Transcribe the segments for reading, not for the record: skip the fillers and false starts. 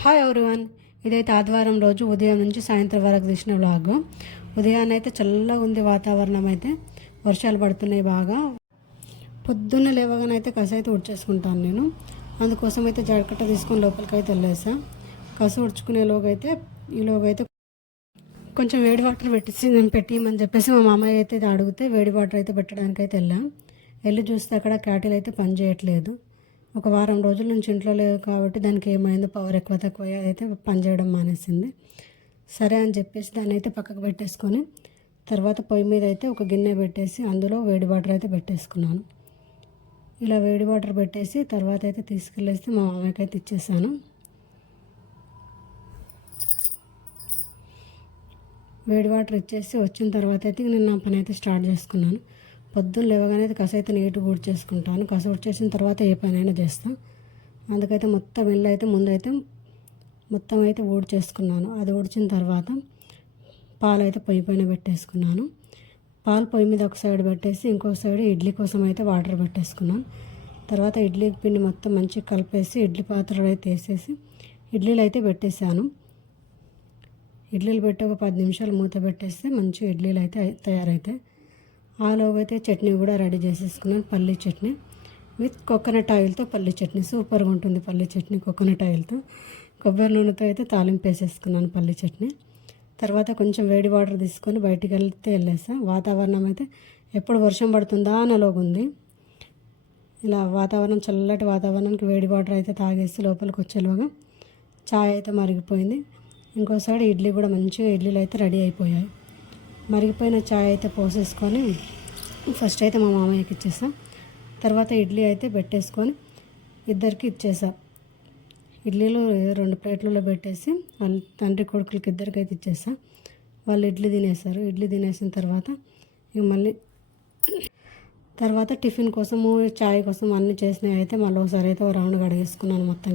Hi everyone. ఇదైతే ఆదివారం రోజు ఉదయం నుంచి సాయంత్రం వరకు తీసిన వ్లాగ్. ఉదయాన్నే అయితే చల్లగా ఉంది వాతావరణం, అయితే వర్షాలు పడుతున్నాయి బాగా. పొద్దున్న లేవగానైతే కసి అయితే ఉడ్చేసుకుంటాను నేను. అందుకోసం అయితే జాకెట్ తీసుకొని లోపలికి అయితే వెళ్ళేసా. కసి ఈలోగైతే కొంచెం వేడి వాటర్ నేను పెట్టిమని చెప్పేసి మా మామయ్య అయితే అడిగితే వేడి వాటర్ అయితే పెట్టడానికి అయితే వెళ్ళి చూస్తే అక్కడ క్యాటిల్ అయితే పని చేయట్లేదు. ఒక వారం రోజుల నుంచి ఇంట్లో లేదు కాబట్టి దానికి ఏమైందో పవర్ ఎక్కువ తక్కువ అయితే పనిచేయడం మానేసింది. సరే అని చెప్పేసి దాన్ని అయితే పక్కకు పెట్టేసుకొని తర్వాత పొయ్యి మీద అయితే ఒక గిన్నె పెట్టేసి అందులో వేడి వాటర్ అయితే పెట్టేసుకున్నాను. ఇలా వేడి వాటర్ పెట్టేసి తర్వాత అయితే తీసుకెళ్ళేసి మా మామయ్యకి అయితే ఇచ్చేసాను. వేడి వాటర్ ఇచ్చేసి వచ్చిన తర్వాత అయితే నేను నా పని అయితే స్టార్ట్ చేసుకున్నాను. పొద్దున్న లేవగానే కస అయితే నీట్గా ఊడ్చేసుకుంటాను. కస ఊడ్చేసిన తర్వాత ఏ పనైనా చేస్తాను. అందుకైతే మొత్తం ఇల్లు అయితే ముందైతే మొత్తం అయితే ఊడ్చేసుకున్నాను. అది ఊడ్చిన తర్వాత పాలు అయితే పొయ్యి పైన పెట్టేసుకున్నాను. పాలు పొయ్యి మీద ఒక సైడ్ పెట్టేసి ఇంకొక సైడ్ ఇడ్లీ కోసం అయితే వాటర్ పెట్టేసుకున్నాను. తర్వాత ఇడ్లీ పిండి మొత్తం మంచిగా కలిపేసి ఇడ్లీ పాత్రలో అయితే వేసేసి ఇడ్లీలు అయితే పెట్టేశాను. ఇడ్లీలు పెట్టి ఒక 10 నిమిషాలు మూత పెట్టేస్తే మంచి ఇడ్లీలు అయితే తయారవుతాయి. ఆలోగైతే చట్నీ కూడా రెడీ చేసేసుకున్నాను. పల్లీ చట్నీ విత్ కోకోనట్ ఆయిల్తో పల్లీ చట్నీ సూపర్గా ఉంటుంది. పల్లీ చట్నీ కోకోనట్ ఆయిల్తో, కొబ్బరి నూనెతో అయితే తాలింపు వేసేసుకున్నాను పల్లీ చట్నీ. తర్వాత కొంచెం వేడి వాటర్ తీసుకొని బయటికి వెళ్ళేసా. వాతావరణం అయితే ఎప్పుడు వర్షం పడుతుందా అనలోగుంది. ఇలా వాతావరణం చల్లటి వాతావరణానికి వేడి వాటర్ అయితే తాగేసి లోపలికి వచ్చేలోగా చాయ్ అయితే మరిగిపోయింది. ఇంకోసారి ఇడ్లీ కూడా మంచిగా ఇడ్లీలు అయితే రెడీ అయిపోయాయి. మరిగిపోయిన చాయ్ అయితే పోసేసుకొని ఫస్ట్ అయితే మా మామయ్యకి ఇచ్చేసా. తర్వాత ఇడ్లీ అయితే పెట్టేసుకొని ఇద్దరికి ఇచ్చేసా. ఇడ్లీలు 2 ప్లేట్లలో పెట్టేసి వాళ్ళ తండ్రి కొడుకులకి ఇద్దరికైతే ఇచ్చేసా. వాళ్ళు ఇడ్లీ తినేసారు. ఇడ్లీ తినేసిన తర్వాత మళ్ళీ తర్వాత టిఫిన్ కోసము చాయ్ కోసం అన్నీ చేసినవి అయితే మళ్ళీ ఒకసారి అయితే రౌండ్ కడిగేసుకున్నాను. మొత్తం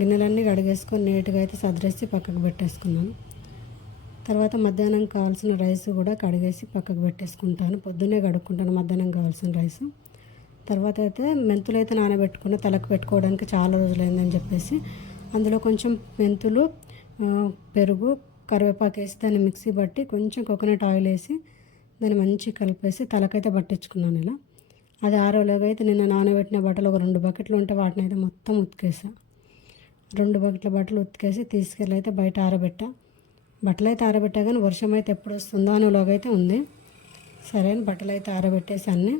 గిన్నెలన్నీ కడిగేసుకొని నీట్గా అయితే సదిరేసి పక్కకు పెట్టేసుకున్నాను. తర్వాత మధ్యాహ్నం కావాల్సిన రైస్ కూడా కడిగేసి పక్కకు పెట్టేసుకుంటాను. పొద్దున్నే కడుక్కుంటాను మధ్యాహ్నం కావాల్సిన రైస్. తర్వాత అయితే మెంతులు అయితే నానబెట్టుకున్న తలకు పెట్టుకోవడానికి చాలా రోజులైందని చెప్పేసి అందులో కొంచెం మెంతులు, పెరుగు, కరివేపాకు వేసి దాన్ని మిక్సీ బట్టి కొంచెం కోకోనట్ ఆయిల్ వేసి దాన్ని మంచిగా కలిపేసి తలకైతే పట్టించుకున్నాను. ఇలా అది ఆరోలోగా అయితే నిన్న నానబెట్టిన బట్టలు ఒక 2 బకెట్లు ఉంటే వాటిని అయితే మొత్తం ఉతికేసా. 2 బకెట్ల బట్టలు ఉతికేసి తీసుకెళ్ళి అయితే బయట ఆరబెట్టా. బట్టలు అయితే ఆరబెట్టా కానీ వర్షం అయితే ఎప్పుడు వస్తుందో అనేలాగైతే ఉంది. సరే అని బట్టలు అయితే ఆరబెట్టేసి అన్నీ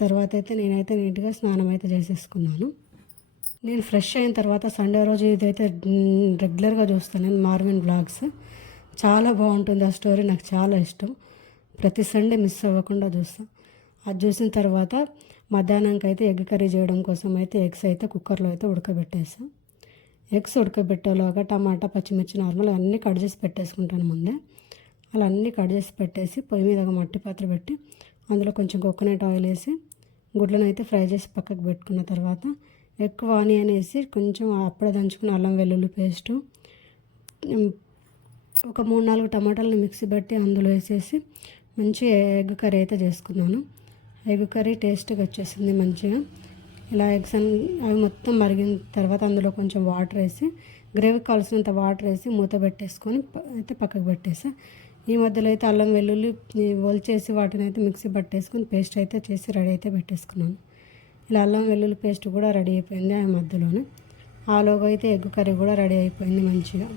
తర్వాత అయితే నేనైతే నీట్గా స్నానం అయితే చేసేసుకున్నాను. నేను ఫ్రెష్ అయిన తర్వాత సండే రోజు ఇదైతే రెగ్యులర్గా చూస్తాను నేను మార్విన్ బ్లాగ్స్. చాలా బాగుంటుంది ఆ స్టోరీ, నాకు చాలా ఇష్టం. ప్రతి సండే మిస్ అవ్వకుండా చూస్తాను. అది చూసిన తర్వాత మధ్యాహ్నానికి అయితే ఎగ్ కర్రీ చేయడం కోసం అయితే ఎగ్స్ అయితే కుక్కర్లో అయితే ఉడకబెట్టేసాను. ఎగ్స్ ఉడకబెట్టేలాగా టమాటా, పచ్చిమిర్చి నార్మల్ అన్నీ కట్ చేసి పెట్టేసుకుంటాను ముందే. అలా అన్నీ కట్ చేసి పెట్టేసి పొయ్యి మీద ఒక మట్టి పాత్ర పెట్టి అందులో కొంచెం కోకోనట్ ఆయిల్ వేసి గుడ్లను అయితే ఫ్రై చేసి పక్కకు పెట్టుకున్న తర్వాత ఎక్కువ ఆనియన్ వేసి కొంచెం అప్పుడే దంచుకున్న అల్లం వెల్లుల్లి పేస్టు, ఒక 3-4 టమాటాలను మిక్సీ బట్టి అందులో వేసేసి మంచి ఎగ్ కర్రీ అయితే చేసుకున్నాను. ఎగ్ కర్రీ టేస్ట్గా వచ్చేసింది మంచిగా. ఇలా ఎగ్స్ అవి మొత్తం మరిగిన తర్వాత అందులో కొంచెం వాటర్ వేసి గ్రేవీకి కావాల్సినంత వాటర్ వేసి మూత పెట్టేసుకొని అయితే పక్కకు పెట్టేసా. ఈ మధ్యలో అయితే అల్లం వెల్లుల్లి ఒలిచేసి వాటిని అయితే మిక్సీ పట్టేసుకొని పేస్ట్ అయితే చేసి రెడీ అయితే పెట్టేసుకున్నాను. ఇలా అల్లం వెల్లుల్లి పేస్ట్ కూడా రెడీ అయిపోయింది. ఆ మధ్యలోనే ఆలోగా అయితే ఎగ్ కర్రీ కూడా రెడీ అయిపోయింది మంచిగా.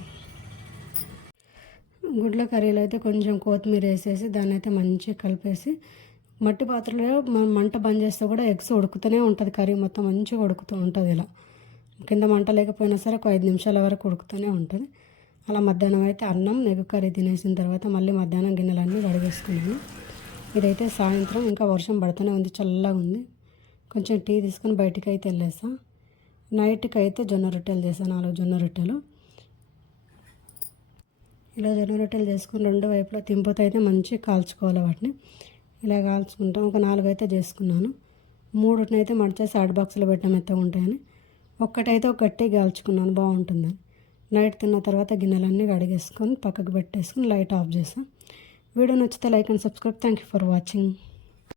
గుడ్ల కర్రీలో అయితే కొంచెం కొత్తిమీర వేసేసి దాన్ని అయితే మంచిగా కలిపేసి మట్టి పాత్రలో మంట బంద్ చేస్తే కూడా ఎగ్స్ ఉడుకుతూనే ఉంటుంది. కర్రీ మొత్తం మంచిగా ఉడుకుతూ ఉంటుంది. ఇలా కింద మంట లేకపోయినా సరే ఒక 5 నిమిషాల వరకు ఉడుకుతూనే ఉంటుంది. అలా మధ్యాహ్నం అయితే అన్నం ఎగ్ కర్రీ తినేసిన తర్వాత మళ్ళీ మధ్యాహ్నం గిన్నెలన్నీ కడిగేసుకున్నాను. ఇదైతే సాయంత్రం ఇంకా వర్షం పడుతూనే ఉంది, చల్లగా ఉంది. కొంచెం టీ తీసుకొని బయటికి అయితే వెళ్ళేసా. నైట్కి అయితే జొన్న రొట్టెలు చేశాను, 4 జొన్న రొట్టెలు. ఇలా జొన్న రొట్టెలు చేసుకొని 2 వైపులా తింపుతో అయితే మంచిగా కాల్చుకోవాలి. వాటిని ఇలా కాల్చుకుంటాం. ఒక 4 అయితే చేసుకున్నాను. 3 అయితే మడిచేసి హాట్ బాక్స్లో పెట్టాం మెత్తగా ఉంటాయని. ఒక్కటైతే ఒక గట్టిగా కాల్చుకున్నాను, బాగుంటుందని. నైట్ తిన్న తర్వాత గిన్నెలన్నీ కడిగేసుకొని పక్కకు పెట్టేసుకొని లైట్ ఆఫ్ చేసాం. వీడియో నచ్చితే like and subscribe. Thank you for watching.